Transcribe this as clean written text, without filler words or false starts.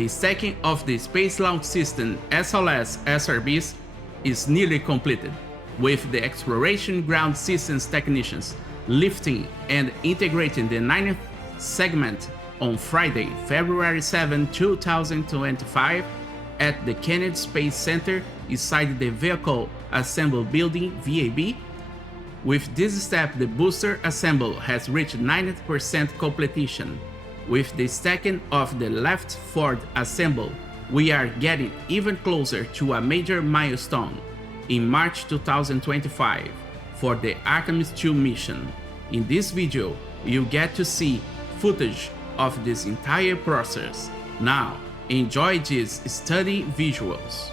The stacking of the Space Launch System SLS SRBs is nearly completed, with the Exploration Ground Systems technicians lifting and integrating the 9th segment on Friday, February 7, 2025 at the Kennedy Space Center inside the Vehicle Assembly Building (VAB). With this step, the booster assemble has reached 90% completion. With the stacking of the left forward assemble, we are getting even closer to a major milestone in March 2025 for the Artemis II mission. In this video, you get to see footage of this entire process. Now, enjoy these study visuals.